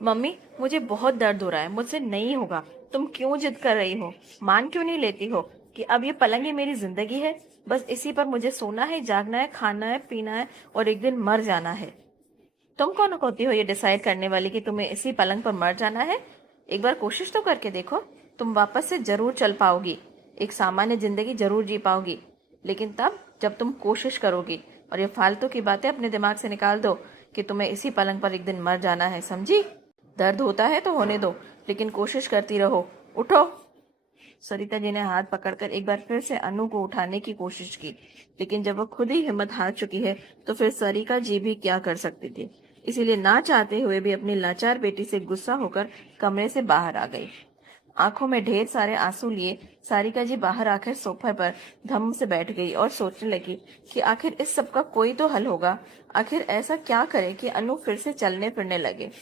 Mummy, मुझे बहुत दर्द हो रहा है, मुझसे नहीं होगा। तुम क्यों जिद कर रही हो? मान क्यों नहीं लेती हो कि अब ये पलंग ही मेरी जिंदगी है? बस इसी पर मुझे सोना है, जागना है, खाना है, पीना है और एक दिन मर जाना है। तुम कौन होती हो ये डिसाइड करने वाली कि तुम्हें इसी पलंग पर मर जाना है? एक बार कोशिश तो करके देखो। तुम वापस से जरूर चल पाओगी, एक सामान्य जिंदगी जरूर जी पाओगी, लेकिन तब जब तुम कोशिश करोगी। और ये फालतू की बातें अपने दिमाग से निकाल दो कि तुम्हें इसी पलंग पर एक दिन मर जाना है, समझी? दर्द होता है तो होने दो, लेकिन कोशिश करती रहो। उठो। सरिता जी ने हाथ पकड़कर एक बार फिर से अनु को उठाने की कोशिश की, लेकिन जब वो खुद ही हिम्मत हार चुकी है तो फिर सरिता जी भी क्या कर सकती थी। इसीलिए ना चाहते हुए भी अपनी लाचार बेटी से गुस्सा होकर कमरे से बाहर आ गई। आंखों में ढेर सारे आंसू लिए सारिका जी बाहर आकर सोफे पर धम्म से बैठ गई और सोचने लगी कि आखिर इस सब का कोई तो हल होगा। आखिर ऐसा क्या करे कि अनु फिर से चलने फिरने लगे।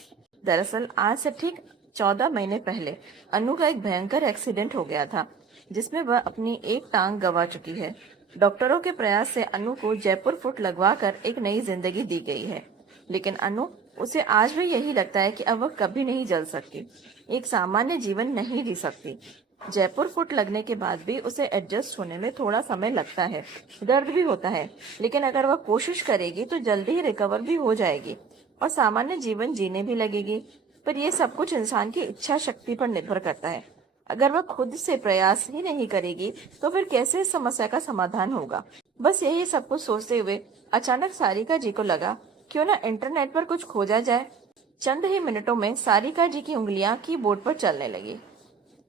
दरअसल आज से ठीक 14 महीने पहले अनु का एक भयंकर एक्सीडेंट हो गया था, जिसमें वह अपनी एक टांग गंवा चुकी है। डॉक्टरों के प्रयास से अनु को जयपुर फुट लगवाकर एक नई जिंदगी दी गई है, लेकिन अनु उसे आज भी यही लगता है कि अब वह कभी नहीं जल सकती, एक सामान्य जीवन नहीं जी सकती। जयपुर फुट लगने के बाद भी उसे एडजस्ट होने में थोड़ा समय लगता है, दर्द भी होता है, लेकिन अगर वह कोशिश करेगी तो जल्दी ही रिकवर भी हो जाएगी और सामान्य जीवन जीने भी लगेगी। पर यह सब कुछ इंसान की इच्छा शक्ति पर निर्भर करता है। अगर वह खुद से प्रयास ही नहीं करेगी तो फिर कैसे इस समस्या का समाधान होगा? बस यही सब कुछ सोचते हुए अचानक सारिका जी को लगा, क्यों ना इंटरनेट पर कुछ खोजा जाए। चंद ही मिनटों में सारिका जी की उंगलियां कीबोर्ड पर चलने लगी।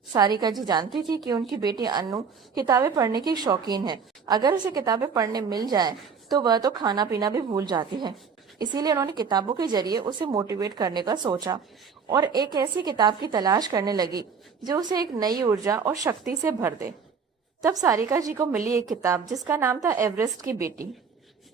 सारिका जी जानती थी कि उनकी बेटी अनु किताबें पढ़ने की शौकीन है। अगर उसे किताबें पढ़ने मिल जाए तो वह तो खाना पीना भी भूल जाती है। इसीलिए उन्होंने किताबों के जरिए उसे मोटिवेट करने का सोचा और एक ऐसी किताब की तलाश करने लगी जो उसे एक नई ऊर्जा और शक्ति से भर दे। तब सारिका जी को मिली एक किताब जिसका नाम था एवरेस्ट की बेटी।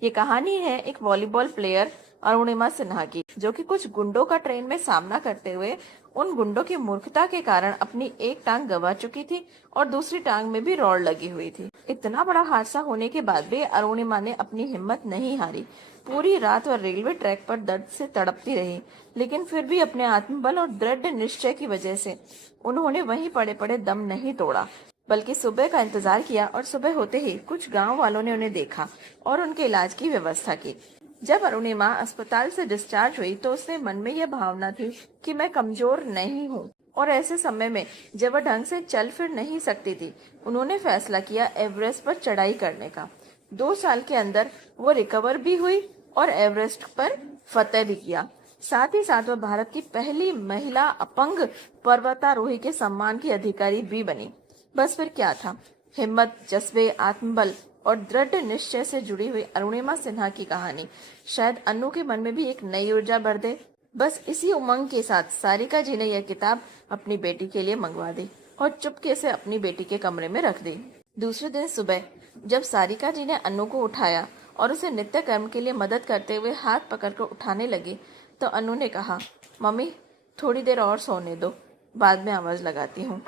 ये कहानी है एक वॉलीबॉल प्लेयर अरुणिमा सिन्हा की, जो कि कुछ गुंडों का ट्रेन में सामना करते हुए उन गुंडों की मूर्खता के कारण अपनी एक टांग गंवा चुकी थी और दूसरी टांग में भी रॉड लगी हुई थी। इतना बड़ा हादसा होने के बाद भी अरुणिमा ने अपनी हिम्मत नहीं हारी। पूरी रात वह रेलवे ट्रैक पर दर्द से तड़पती रही, लेकिन फिर भी अपने आत्मबल और दृढ़ निश्चय की वजह से उन्होंने वहीं पड़े पड़े दम नहीं तोड़ा, बल्कि सुबह का इंतजार किया। और सुबह होते ही कुछ गांव वालों ने उन्हें देखा और उनके इलाज की व्यवस्था की। जब अरुणिमा अस्पताल से डिस्चार्ज हुई तो उसने मन में यह भावना थी कि मैं कमजोर नहीं हूँ, और ऐसे समय में जब वह ढंग से चल फिर नहीं सकती थी, उन्होंने फैसला किया एवरेस्ट पर चढ़ाई करने का। 2 साल के अंदर वो रिकवर भी हुई और एवरेस्ट पर फतेह भी किया। साथ ही साथ वह भारत की पहली महिला अपंग पर्वतारोही के सम्मान की अधिकारी भी बनी। बस फिर क्या था, हिम्मत, जज्बे, आत्मबल और दृढ़ निश्चय से जुड़ी हुई अरुणिमा सिन्हा की कहानी शायद अनु के मन में भी एक नई ऊर्जा भर दे। बस इसी उमंग के साथ सारिका जी ने यह किताब अपनी बेटी के लिए मंगवा दी और चुपके से अपनी बेटी के कमरे में रख दी। दूसरे दिन सुबह जब सारिका जी ने अनु को उठाया और उसे नित्य कर्म के लिए मदद करते हुए हाथ पकड़कर उठाने लगी तो अनु ने कहा, मम्मी थोड़ी देर और सोने दो, बाद में आवाज लगाती हूँ।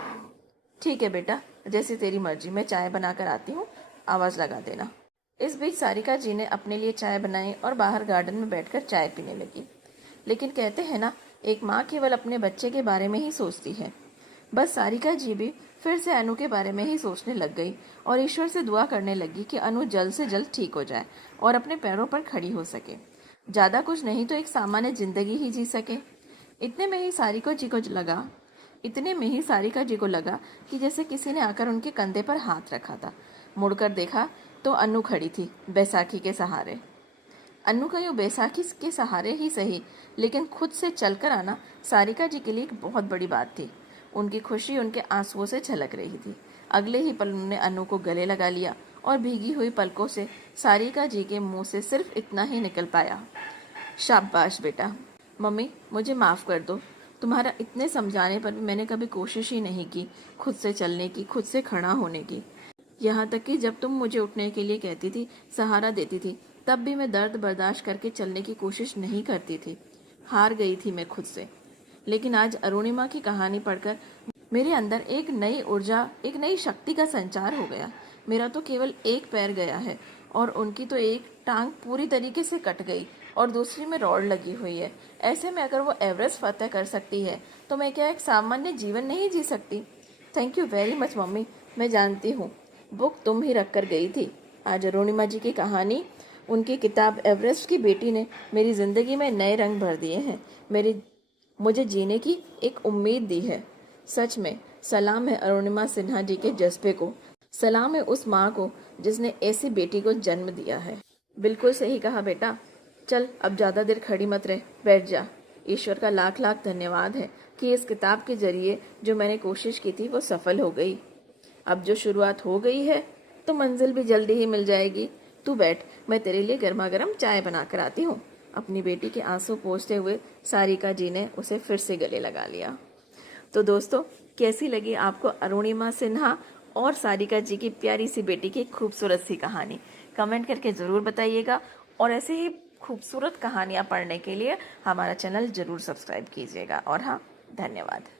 ठीक है बेटा, जैसी तेरी मर्जी, मैं चाय बनाकर आती हूँ, आवाज लगा देना। इस बीच सारिका जी ने अपने लिए चाय बनाई और बाहर गार्डन में बैठकर चाय पीने लगी। लेकिन कहते हैं ना, एक माँ केवल अपने बच्चे के बारे में ही सोचती है। बस सारिका जी भी फिर से अनु के बारे में ही सोचने लग गई और ईश्वर से दुआ करने लगी कि अनु जल्द से जल्द ठीक हो जाए और अपने पैरों पर खड़ी हो सके। ज्यादा कुछ नहीं तो एक सामान्य जिंदगी ही जी सके। इतने में ही सारिका जी को लगा कि जैसे किसी ने आकर उनके कंधे पर हाथ रखा था। मुड़कर देखा तो अनु खड़ी थी, बैसाखी के सहारे। अनु का यूं बैसाखी के सहारे ही सही, लेकिन खुद से चलकर आना सारिका जी के लिए एक बहुत बड़ी बात थी। उनकी खुशी उनके आंसुओं से झलक रही थी। अगले ही पल उन्होंने अनु को गले लगा लिया और भीगी हुई पलकों से सारिका जी के मुंह से सिर्फ इतना ही निकल पाया, शाबाश बेटा। मम्मी मुझे माफ कर दो, तुम्हारा इतने समझाने पर भी मैंने कभी कोशिश ही नहीं की खुद से चलने की, खुद से खड़ा होने की। यहाँ तक कि जब तुम मुझे उठने के लिए कहती थी, सहारा देती थी, तब भी मैं दर्द बर्दाश्त करके चलने की कोशिश नहीं करती थी। हार गई थी मैं खुद से। लेकिन आज अरुणिमा की कहानी पढ़कर मेरे अंदर एक नई ऊर्जा, एक नई शक्ति का संचार हो गया। मेरा तो केवल एक पैर गया है और उनकी तो एक टांग पूरी तरीके से कट गई और दूसरी में रॉड लगी हुई है। ऐसे में अगर वो एवरेस्ट फतह कर सकती है तो मैं क्या एक सामान्य जीवन नहीं जी सकती? Thank you very much mummy, मैं जानती हूँ बुक तुम ही रख कर गई थी। आज अरुणिमा जी की कहानी, उनकी किताब एवरेस्ट की बेटी ने मेरी ज़िंदगी में नए रंग भर दिए हैं, मुझे जीने की एक उम्मीद दी है। सच में सलाम है अरुणिमा सिन्हा जी के जज्बे को, सलाम है उस माँ को जिसने ऐसी बेटी को जन्म दिया है। बिल्कुल सही कहा बेटा। चल अब ज़्यादा देर खड़ी मत रह, बैठ जा। ईश्वर का लाख लाख धन्यवाद है कि इस किताब के जरिए जो मैंने कोशिश की थी वो सफल हो गई। अब जो शुरुआत हो गई है तो मंजिल भी जल्दी ही मिल जाएगी। तू बैठ, मैं तेरे लिए गर्मा गर्म चाय बना कर आती हूँ। अपनी बेटी के आंसू पोंछते हुए सारिका जी ने उसे फिर से गले लगा लिया। तो दोस्तों, कैसी लगी आपको अरुणिमा सिन्हा और सारिका जी की प्यारी सी बेटी की खूबसूरत सी कहानी? कमेंट करके ज़रूर बताइएगा और ऐसे ही खूबसूरत कहानियाँ पढ़ने के लिए हमारा चैनल ज़रूर सब्सक्राइब कीजिएगा। और हाँ, धन्यवाद।